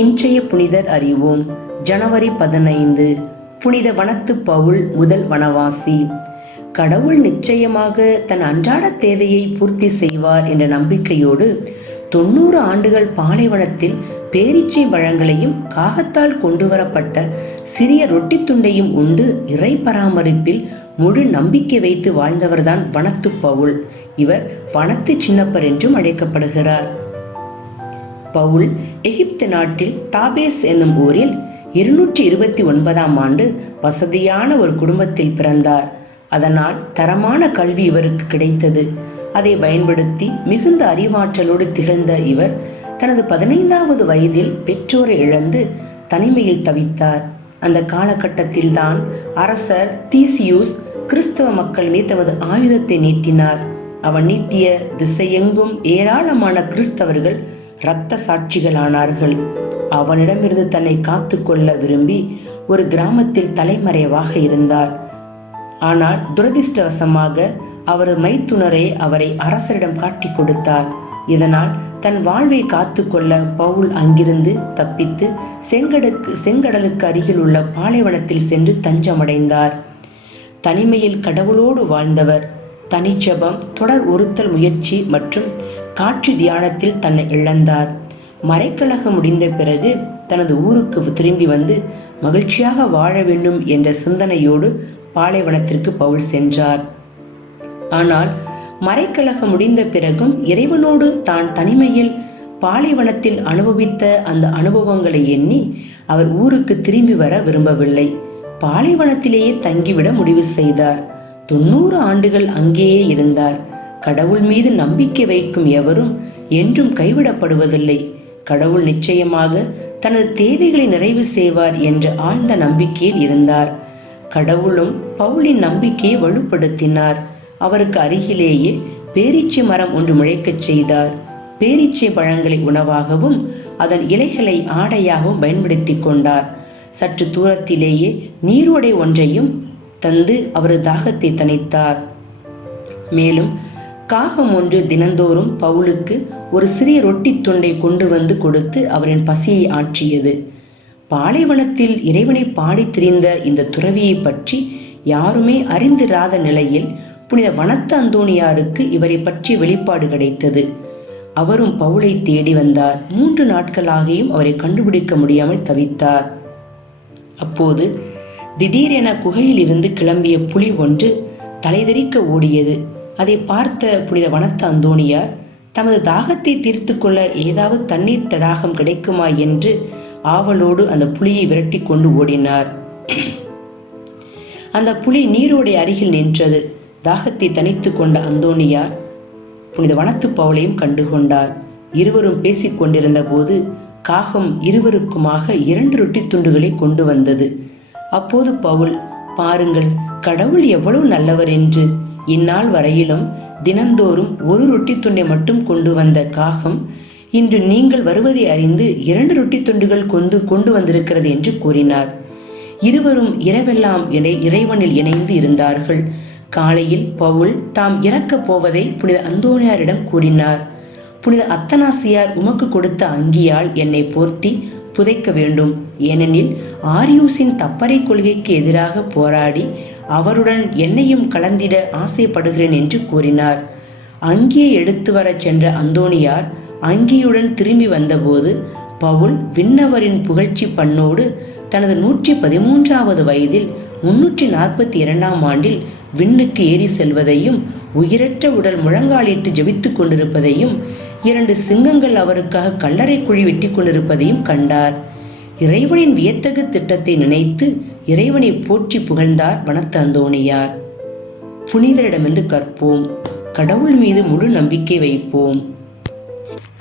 இன்றைய புனிதர் அறிவோம். ஜனவரி 15. புனித வனத்து பவுல் முதல் வனவாசி. கடவுள் நிச்சயமாக தன் அன்றாட தேவையை பூர்த்தி செய்வார் என்ற நம்பிக்கையோடு 90 ஆண்டுகள் பாலைவனத்தில் பேரீச்சை பழங்களையும் காகத்தால் கொண்டு வரப்பட்ட சிறிய ரொட்டி துண்டையும் உண்டு இறை பராமரிப்பில் முழு நம்பிக்கை வைத்து வாழ்ந்தவர்தான் வனத்து பவுல். இவர் வனத்து சின்னப்பர் என்றும் அழைக்கப்படுகிறார். பவுல் எகிப்து நாட்டில் தாபேஸ் என்னும் ஊரில் 229ஆம் ஆண்டு வசதியான ஒரு குடும்பத்தில் பிறந்தார். அதனால் தரமான கல்வி இவருக்கு கிடைத்தது. அதை பயன்படுத்தி மிகுந்த அறிவாற்றலோடு திகழ்ந்த இவர் தனது 15வது வயதில் பெற்றோரை இழந்து தனிமையில் தவித்தார். அந்த காலகட்டத்தில் தான் அரசர் தீசியூஸ் கிறிஸ்தவ மக்கள் மீது தமது ஆயுதத்தை நீட்டினார். அவன் நீட்டிய திசையெங்கும் ஏராளமான கிறிஸ்தவர்கள் இரத்த சாட்சிகளானார்கள். அவனிடமிருந்து தன்னை காத்து கொள்ள விரும்பி ஒரு கிராமத்தில் தலைமறைவாக இருந்தார். ஆனால் துரதிர்ஷ்டவசமாக அவரது மைத்துனரே அவரை அரசரிடம் காட்டி கொடுத்தார். இதனால் தன் வாழ்வை காத்து கொள்ள பவுல் அங்கிருந்து தப்பித்து செங்கடலுக்கு அருகில் உள்ள பாலைவனத்தில் சென்று தஞ்சமடைந்தார். தனிமையில் கடவுளோடு வாழ்ந்தவர் தனிச்சபம், தொடர் ஒருத்தல் முயற்சி மற்றும் காட்சி தியானத்தில் தன்னை இழந்தார். மறைக்கலகம் முடிந்த பிறகு தனது ஊருக்கு திரும்பி வந்து மகிழ்ச்சியாக வாழ வேண்டும் என்ற சிந்தனையோடு பாலைவனத்திற்கு பவுல் சென்றார். ஆனால் மறைக்கலகம் முடிந்த பிறகும் இறைவனோடு தான் தனிமையில் பாலைவனத்தில் அனுபவித்த அந்த அனுபவங்களை எண்ணி அவர் ஊருக்கு திரும்பி வர விரும்பவில்லை. பாலைவனத்திலேயே தங்கிவிட முடிவு செய்தார். 90 ஆண்டுகள் அங்கேயே இருந்தார். கடவுள் மீது நம்பிக்கை வைக்கும் எவரும் என்றும் கைவிடப்படுவதில்லை. கடவுள் நிச்சயமாக தனது தேவைகளை நிறைவு செய்வார் என்ற ஆழ்ந்த நம்பிக்கையில் இருந்தார். கடவுளும் பவுலின் நம்பிக்கையை வலுப்படுத்தினார். அவருக்கு அருகிலேயே பேரீச்சை மரம் ஒன்று முளைக்கச் செய்தார். பேரீச்சை பழங்களை உணவாகவும் அதன் இலைகளை ஆடையாகவும் பயன்படுத்தி கொண்டார். சற்று தூரத்திலேயே நீரோடை ஒன்றையும் தந்து அவரது தாகத்தை தணித்தார். மேலும் காகம் ஒன்று தினந்தோறும் பவுலுக்கு ஒரு சிறிய ரொட்டி துண்டை கொண்டு வந்து கொடுத்து அவரின் பசியை ஆற்றியது. பாலைவனத்தில் இறைவனை பாடி திரிந்த இந்த துறவியை பற்றி யாருமே அறிந்திராத நிலையில் புனித வனத்து அந்தோனியாருக்கு இவரை பற்றி வெளிப்பாடு கிடைத்தது. அவரும் பவுலை தேடி வந்தார். 3 நாட்களாகியும் அவரை கண்டுபிடிக்க முடியாமல் தவித்தார். அப்போது திடீரென குகையில் இருந்து கிளம்பிய புலி ஒன்று தலைதெறிக்க ஓடியது. அதை பார்த்த புனித வனத்து அந்தோனியார் தமது தாகத்தை தீர்த்து கொள்ள ஏதாவது தண்ணீர் தடாகம் கிடைக்குமா என்று ஆவலோடு அந்த புலியை விரட்டி கொண்டு ஓடினார். அந்த புலி நீரோடை அருகில் நின்றது. தாகத்தை தணித்து கொண்ட அந்தோனியார் புனித வனத்து பவுலையும் கண்டுகொண்டார். இருவரும் பேசிக் கொண்டிருந்த போது காகம் இருவருக்குமாக 2 ரொட்டி துண்டுகளை கொண்டு வந்தது. அப்போது பவுல், பாருங்கள், கடவுள் எவ்வளவு நல்லவர் என்று. இந்நாள் வரையிலும் தினந்தோறும் 1 ரொட்டி துண்டை மட்டும் கொண்டு வந்த காகம் இன்று நீங்கள் வருவதை அறிந்து 2 ரொட்டி துண்டுகள் கொண்டு வந்திருக்கிறது என்று கூறினார். இருவரும் இரவெல்லாம் இறைவனில் இணைந்து இருந்தார்கள். காலையில் பவுல் தாம் இறக்கப் போவதை புனித அந்தோனியாரிடம் கூறினார். புனித அத்தனாசியார் உமக்கு கொடுத்த அங்கியால் என்னை போர்த்தி புதைக்க வேண்டும். ஏனெனில் ஆரியூசின் தப்பறை கொள்கைக்கு எதிராக போராடி அவருடன் என்னையும் கலந்திட ஆசைப்படுகிறேன் என்று கூறினார். அங்கியை எடுத்து வர சென்ற அந்தோனியார் அங்கியுடன் திரும்பி வந்தபோது பவுல் விண்ணவரின் புகழ்ச்சி பண்ணோடு தனது 113வது வயதில் 342ஆம் ஆண்டில் விண்ணுக்கு ஏறி செல்வதையும் உயிரற்ற உடல் முழங்காலிட்டு ஜெபித்துக் கொண்டிருப்பதையும் 2 சிங்கங்கள் அவருக்காக கல்லறை குழி வெட்டி கொண்டிருப்பதையும் கண்டார். இறைவனின் வியத்தகு திட்டத்தை நினைத்து இறைவனை போற்றி புகழ்ந்தார் வனத்து அந்தோனியார். புனிதரிடமிருந்து கற்போம். கடவுள் மீது முழு நம்பிக்கை வைப்போம்.